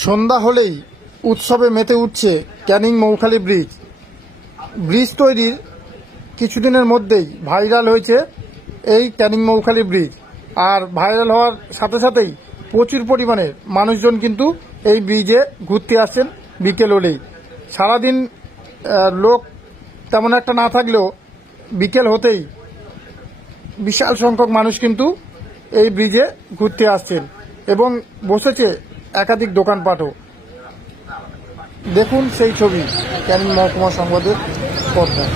সন্ধ্যা হলেই উৎসবে মেতে উঠছে ক্যানিং মৌখালি ব্রিজ। ব্রিজ তৈরির কিছুদিনের মধ্যেই ভাইরাল হয়েছে এই ক্যানিং মৌখালি ব্রিজ। আর ভাইরাল হওয়ার সাথে সাথেই প্রচুর পরিমাণে মানুষজন কিন্তু এই ব্রিজে ঘুরতে আসছেন বিকেল হলেই। সারাদিন লোক তেমন একটা না থাকলেও বিকেল হতেই বিশাল সংখ্যক মানুষ কিন্তু এই ব্রিজে ঘুরতে আসছেন এবং বসেছে একাধিক দোকানপাটও। দেখুন সেই ছবি ক্যানিং মহকুমা সংবাদের পর্দায়।